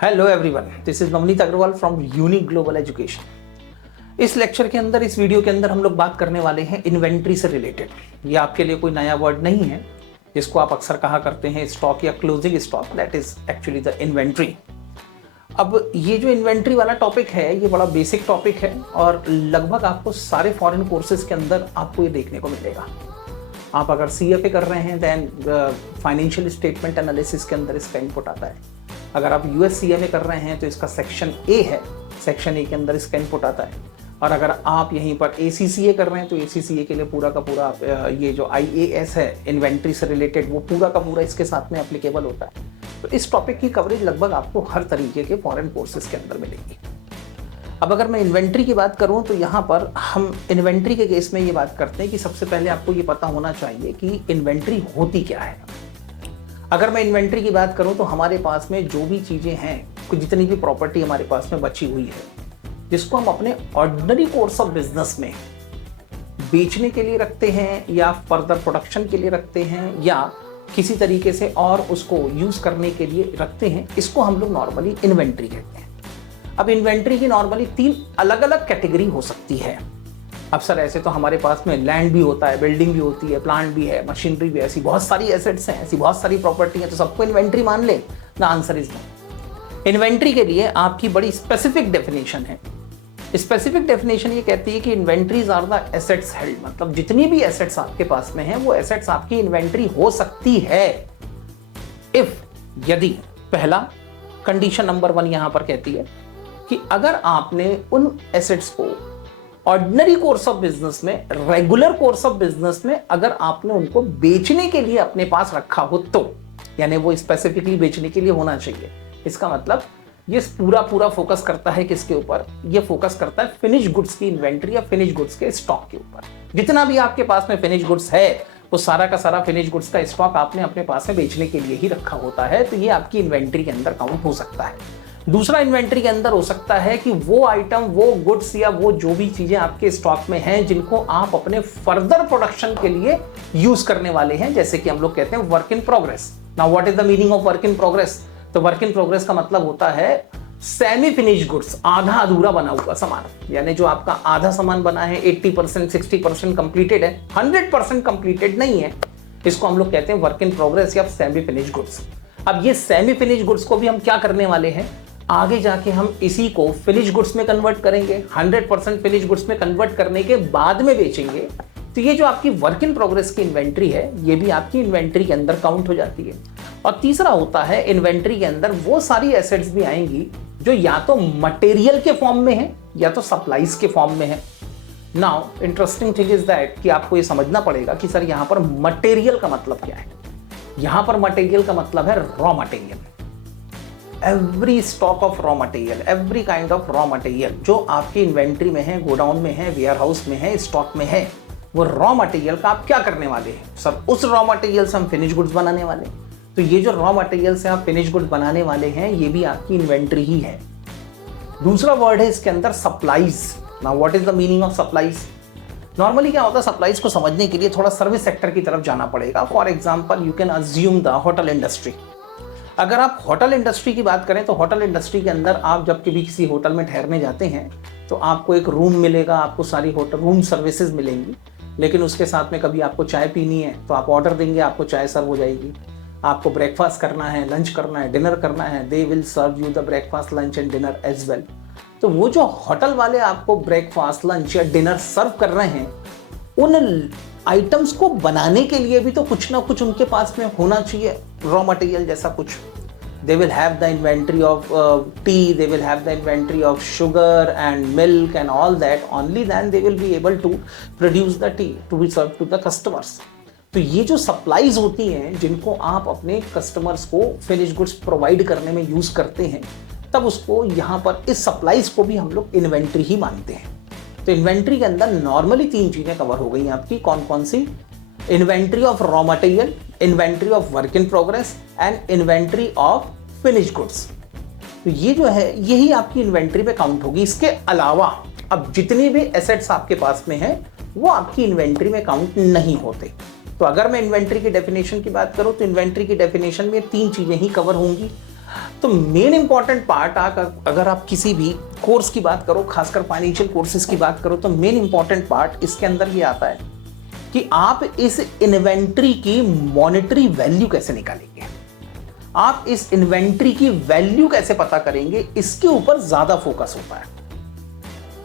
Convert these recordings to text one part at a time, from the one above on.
Hello everyone, this is Navneet Agarwal from Unique Global Education. इस lecture के अंदर, इस वीडियो के अंदर हम लोग बात करने वाले हैं इन्वेंट्री से रिलेटेड। ये आपके लिए कोई नया वर्ड नहीं है, जिसको आप अक्सर कहा करते हैं स्टॉक या closing stock, that is actually the inventory. अब ये जो इन्वेंट्री वाला टॉपिक है, ये बड़ा बेसिक टॉपिक है और लगभग आपको सारे फॉरेन कोर्सेज के अंदर आपको ये देखने को मिलेगा। आप अगर CFA कर रहे हैं देन फाइनेंशियल स्टेटमेंट एनालिसिस के अंदर इसका इनपुट आता है। अगर आप USCMA कर रहे हैं तो इसका सेक्शन A है, सेक्शन A के अंदर इसका इनपुट आता है। और अगर आप यहीं पर ACCA कर रहे हैं तो ACCA के लिए पूरा का पूरा ये जो IAS है इन्वेंट्री से रिलेटेड, वो पूरा का पूरा इसके साथ में एप्लीकेबल होता है। तो इस टॉपिक की कवरेज लगभग आपको हर तरीके के फॉरेन कोर्सेज के अंदर मिलेगी। अब अगर मैं इन्वेंट्री की बात करूं तो यहाँ पर हम इन्वेंट्री के केस में ये बात करते हैं कि सबसे पहले आपको ये पता होना चाहिए कि इन्वेंट्री होती क्या है। अगर मैं इन्वेंट्री की बात करूं तो हमारे पास में जो भी चीज़ें हैं, जितनी भी प्रॉपर्टी हमारे पास में बची हुई है, जिसको हम अपने ऑर्डिनरी कोर्स ऑफ बिजनेस में बेचने के लिए रखते हैं या फर्दर प्रोडक्शन के लिए रखते हैं या किसी तरीके से और उसको यूज़ करने के लिए रखते हैं, इसको हम लोग नॉर्मली इन्वेंट्री कहते हैं। अब इन्वेंट्री की नॉर्मली 3 अलग अलग कैटेगरी हो सकती है। अब सर ऐसे तो हमारे पास में लैंड भी होता है, बिल्डिंग भी होती है, प्लांट भी है, मशीनरी भी है, ऐसी बहुत सारी एसेट्स हैं, ऐसी बहुत सारी प्रॉपर्टी है, तो सबको इन्वेंट्री मान ले? The answer is no. Inventory के लिए आपकी बड़ी स्पेसिफिक डेफिनेशन है। स्पेसिफिक डेफिनेशन ये कहती है कि inventories are the assets held, मतलब जितनी भी एसेट्स आपके पास में हैं वो एसेट्स आपकी इन्वेंट्री हो सकती है इफ, यदि, पहला कंडीशन नंबर 1 यहां पर कहती है कि अगर आपने उन एसेट्स को ऑर्डिनरी कोर्स ऑफ बिजनेस में, रेगुलर कोर्स ऑफ बिजनेस में अगर आपने उनको बेचने के लिए अपने पास रखा हो तो, यानी वो स्पेसिफिकली बेचने के लिए होना चाहिए। इसका मतलब ये पूरा फोकस करता है किसके ऊपर? ये फोकस करता है फिनिश गुड्स की इन्वेंट्री या फिनिश गुड्स के स्टॉक के ऊपर। जितना भी आपके पास में फिनिश गुड्स है वो सारा का सारा फिनिश गुड्स का स्टॉक आपने अपने पास में बेचने के लिए ही रखा होता है, तो ये आपकी इन्वेंट्री के अंदर काउंट हो सकता है। दूसरा इन्वेंट्री के अंदर हो सकता है कि वो आइटम, वो गुड्स या वो जो भी चीजें आपके स्टॉक में हैं जिनको आप अपने फर्दर प्रोडक्शन के लिए यूज करने वाले हैं, जैसे कि हम लोग कहते हैं work in progress. Now what is the meaning of work in progress? तो वर्क इन प्रोग्रेस का मतलब होता है सेमी फिनिश गुड्स, आधा अधूरा बना हुआ सामान, यानी जो आपका आधा सामान बना है, 80% 60% कंप्लीटेड है, 100% कंप्लीटेड नहीं है, इसको हम लोग कहते हैं वर्क इन प्रोग्रेस या सेमी फिनिश गुड्स। अब ये सेमी फिनिश गुड्स को भी हम क्या करने वाले हैं? आगे जाके हम इसी को फिनिश गुड्स में कन्वर्ट करेंगे, 100% फिनिश गुड्स में कन्वर्ट करने के बाद में बेचेंगे। तो ये जो आपकी वर्क इन प्रोग्रेस की इन्वेंट्री है, ये भी आपकी इन्वेंट्री के अंदर काउंट हो जाती है। और तीसरा होता है इन्वेंट्री के अंदर वो सारी एसेट्स भी आएंगी जो या तो मटेरियल के फॉर्म में है या तो सप्लाईज के फॉर्म में है। Now interesting thing is that कि आपको ये समझना पड़ेगा कि सर यहाँ पर मटेरियल का मतलब क्या है। यहाँ पर मटेरियल का मतलब है raw material. Every stock of raw material, every kind of raw material जो आपकी इन्वेंट्री में है, गोडाउन में है, वेयर हाउस में है, स्टॉक में है, वो रॉ मटेरियल का आप क्या करने वाले हैं? सर उस रॉ मटेरियल से हम फिनिश गुड्स बनाने वाले हैं। तो ये जो रॉ मटेरियल से आप फिनिश गुड्स बनाने वाले हैं, ये भी आपकी इन्वेंट्री ही है। दूसरा वर्ड है इसके अंदर supplies. Now what is the meaning of supplies? Normally क्या होता है, सप्लाईज को समझने के लिए थोड़ा सर्विस सेक्टर की तरफ जाना पड़ेगा। For example you can assume the hotel industry. अगर आप होटल इंडस्ट्री की बात करें तो होटल इंडस्ट्री के अंदर आप जब कभी किसी होटल में ठहरने जाते हैं तो आपको एक रूम मिलेगा, आपको सारी होटल रूम सर्विसेज मिलेंगी, लेकिन उसके साथ में कभी आपको चाय पीनी है तो आप ऑर्डर देंगे, आपको चाय सर्व हो जाएगी। आपको ब्रेकफास्ट करना है, लंच करना है, डिनर करना है, they will serve you the breakfast, lunch and dinner as well. तो वो जो होटल वाले आपको ब्रेकफास्ट, लंच या डिनर सर्व कर रहे हैं, उन आइटम्स को बनाने के लिए भी तो कुछ ना कुछ उनके पास में होना चाहिए, रॉ मटेरियल जैसा कुछ। They will have the inventory of tea, they will have the inventory of sugar and milk and all that. Only then they will be able to produce the tea to be served to the customers. तो ये जो supplies होती हैं जिनको आप अपने customers को finish goods provide करने में यूज करते हैं, तब उसको यहाँ पर इस सप्लाईज को भी हम लोग इन्वेंट्री ही मानते हैं। तो इन्वेंट्री के अंदर नॉर्मली 3 चीजें कवर हो गई आपकी। कौन कौन सी? Inventory of raw material, inventory of work in progress and inventory of finish goods. तो ये जो है यही आपकी इन्वेंट्री पे काउंट होगी। इसके अलावा अब जितनी भी एसेट्स आपके पास में है वो आपकी इन्वेंट्री में काउंट नहीं होते। तो अगर मैं इन्वेंट्री की डेफिनेशन की बात करूं तो इन्वेंट्री की डेफिनेशन में 3 चीजें ही कवर होंगी। तो मेन इंपॉर्टेंट पार्ट अगर आप किसी भी कोर्स की बात करो, खासकर फाइनेंशियल कोर्सेज की बात करो, तो मेन इंपॉर्टेंट पार्ट इसके अंदर ये आता है कि आप इस इन्वेंट्री की मॉनेटरी वैल्यू कैसे निकालेंगे, आप इस इन्वेंट्री की वैल्यू कैसे पता करेंगे, इसके ऊपर ज्यादा फोकस होता है.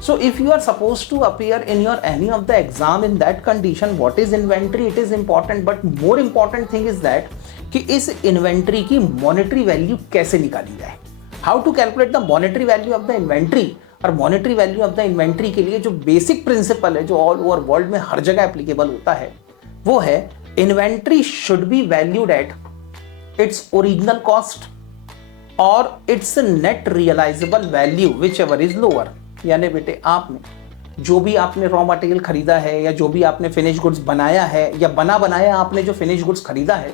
So if you are supposed to appear in your any of the exam in that condition, what is inventory? It is important, but more important thing is that कि इस इन्वेंट्री की मॉनेटरी वैल्यू कैसे निकाली जाए. How to calculate the monetary value of the inventory. और monetary value of the inventory के लिए जो बेसिक प्रिंसिपल है, जो ऑल ओवर वर्ल्ड में हर जगह एप्लीकेबल होता है, वो है inventory should be valued at its original cost और its net realisable value whichever is lower. यानी बेटे आपने जो भी आपने रॉ मटेरियल खरीदा है या जो भी आपने फिनिश गुड्स बनाया है या बनाया आपने जो फिनिश गुड्स खरीदा है,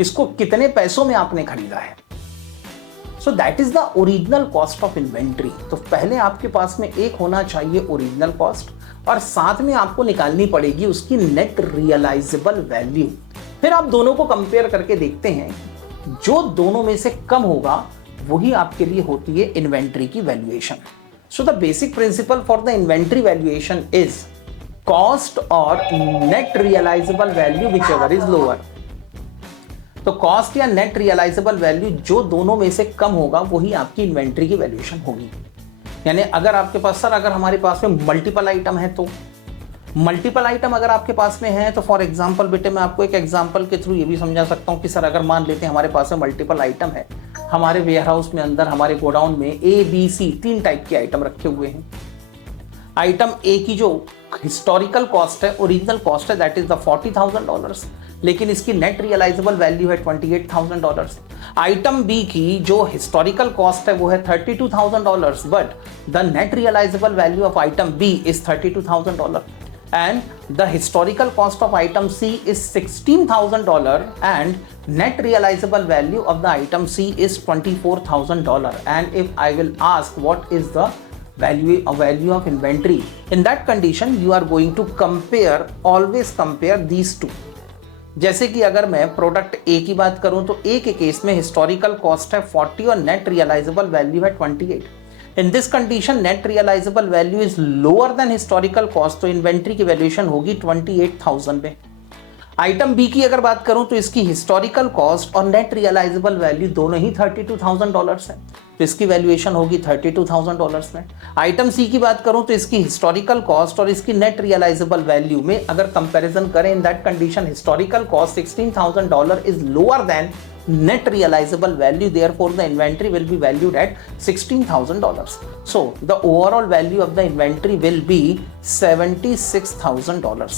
इसको कितने पैसों में आपने खरीदा है. So that is the original cost of inventory. तो पहले आपके पास में एक होना चाहिए ओरिजिनल कॉस्ट और साथ में आपको निकालनी पड़ेगी उसकी नेट रियलाइजेबल वैल्यू. फिर आप दोनों को कंपेयर करके देखते हैं, जो दोनों में से कम होगा वही आपके लिए होती है इन्वेंट्री की valuation. So the basic principle for the inventory valuation is cost or net realizable value whichever is lower. तो कॉस्ट या नेट रियलाइजेबल वैल्यू जो दोनों में से कम होगा वही आपकी इन्वेंट्री की वैल्यूएशन होगी. यानी अगर आपके पास सर अगर हमारे पास में मल्टीपल आइटम है, तो मल्टीपल आइटम अगर आपके पास में है तो फॉर एग्जांपल बेटे मैं आपको एक एग्जांपल के थ्रू ये भी समझा सकता हूँ कि सर अगर मान लेते हैं हमारे पास में मल्टीपल आइटम है, हमारे वेयर हाउस में अंदर हमारे गोडाउन में ABC 3 टाइप के आइटम रखे हुए हैं. आइटम ए की जो हिस्टोरिकल कॉस्ट है, ओरिजिनल कॉस्ट है, दैट इज द $40,000, लेकिन इसकी नेट रियलाइजेबल वैल्यू है $28,000. आइटम बी की जो हिस्टोरिकल कॉस्ट है वो है $32,000, but the net realisable value of item b is $32,000 and the historical cost of item C is $16,000 and net realizable value of the item C is $24,000. And if I will ask what is the value of inventory, in that condition you are going to always compare these two. जैसे कि अगर मैं product ए की बात करूं तो ए के case में हिस्टोरिकल कॉस्ट है 40 और नेट रियलाइजेबल वैल्यू है 28. In this condition net realisable value is lower than historical cost, तो इन्वेंट्री की वैल्यूएशन होगी 28,000 पे. आइटम बी की अगर बात करूं तो इसकी हिस्टोरिकल कॉस्ट और नेट रियलाइजेबल वैल्यू दोनों ही $32,000 है, तो इसकी वैल्यूएशन होगी $32,000 में. आइटम सी की बात करूं तो इसकी हिस्टोरिकल कॉस्ट और इसकी नेट रियलाइजेबल वैल्यू में अगर कंपैरिजन करें, in that condition historical cost $16,000 is lower then net realizable value, therefore the inventory will be valued at $16,000. So the overall value of the inventory will be $76,000.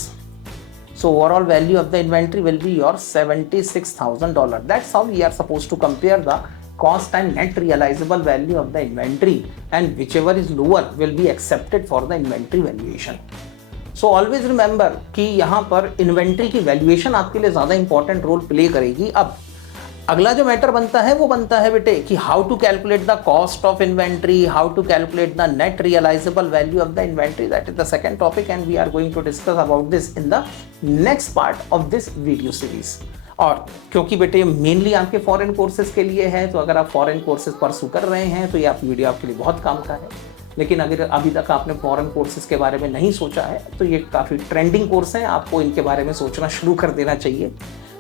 So overall value of the inventory will be your $76,000. That's how we are supposed to compare the cost and net realizable value of the inventory, and whichever is lower will be accepted for the inventory valuation. So always remember कि यहाँ पर inventory की valuation आपके लिए ज़्यादा important role play करेगी. अब अगला जो मैटर बनता है वो बनता है बेटे कि how to calculate the cost of inventory, how to calculate the net realisable value of the inventory. That is the second topic and we are going to discuss about this in the next part of this video series. और क्योंकि बेटे mainly आपके foreign courses के लिए है, तो अगर आप फॉरेन कोर्सेज परसू कर रहे हैं तो ये आप वीडियो आपके लिए बहुत काम का है. लेकिन अगर अभी तक आपने फॉरेन कोर्सेज के बारे में नहीं सोचा है तो ये काफ़ी ट्रेंडिंग कोर्स हैं, आपको इनके बारे में सोचना शुरू कर देना चाहिए.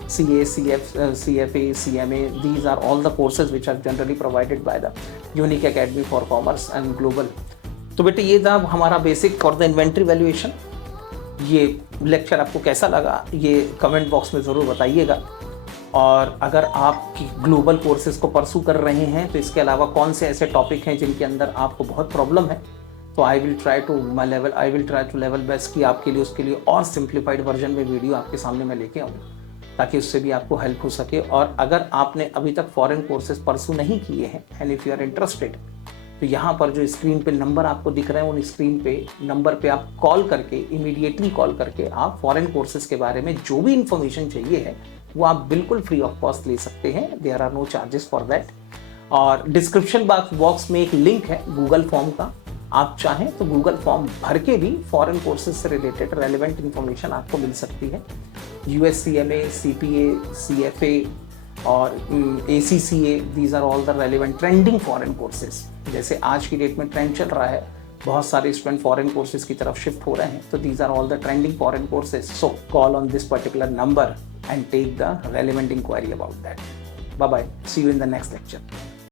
CA, CFA, CMA, these are all the courses which are generally provided by the Unique Academy for Commerce and Global. तो बेटे ये था हमारा basic for the inventory valuation. ये लेक्चर आपको कैसा लगा ये कमेंट बॉक्स में ज़रूर बताइएगा. और अगर आप ग्लोबल कोर्सेज को परसू कर रहे हैं तो इसके अलावा कौन से ऐसे टॉपिक हैं जिनके अंदर आपको बहुत प्रॉब्लम है, तो I will try to level best कि आपके लिए उसके लिए और सिंप्लीफाइड वर्जन में वीडियो आपके सामने मैं लेके आऊँ, ताकि उससे भी आपको हेल्प हो सके. और अगर आपने अभी तक फॉरेन कोर्सेज परसू नहीं किए हैं and if you are interested, तो यहाँ पर जो स्क्रीन पे नंबर आपको दिख रहे हैं उन स्क्रीन पे नंबर पे आप कॉल करके, इमीडिएटली कॉल करके आप फॉरेन कोर्सेज के बारे में जो भी इंफॉर्मेशन चाहिए है वो आप बिल्कुल फ्री ऑफ कॉस्ट ले सकते हैं. There are no charges for that. और डिस्क्रिप्शन बॉक्स में एक लिंक है गूगल फॉर्म का, आप चाहें तो गूगल फॉर्म भर के भी फॉरेन कोर्सेज से रिलेटेड रेलिवेंट इंफॉर्मेशन आपको मिल सकती है. USCMA, CPA, CFA, और ACCA, these are all the relevant trending foreign courses. जैसे आज की डेट में ट्रेंड चल रहा है, बहुत सारे स्टूडेंट फॉरेन कोर्सेज की तरफ शिफ्ट हो रहे हैं, तो these are all the trending foreign courses. So call on this particular number and take the relevant inquiry about that. Bye bye. See you in the next lecture.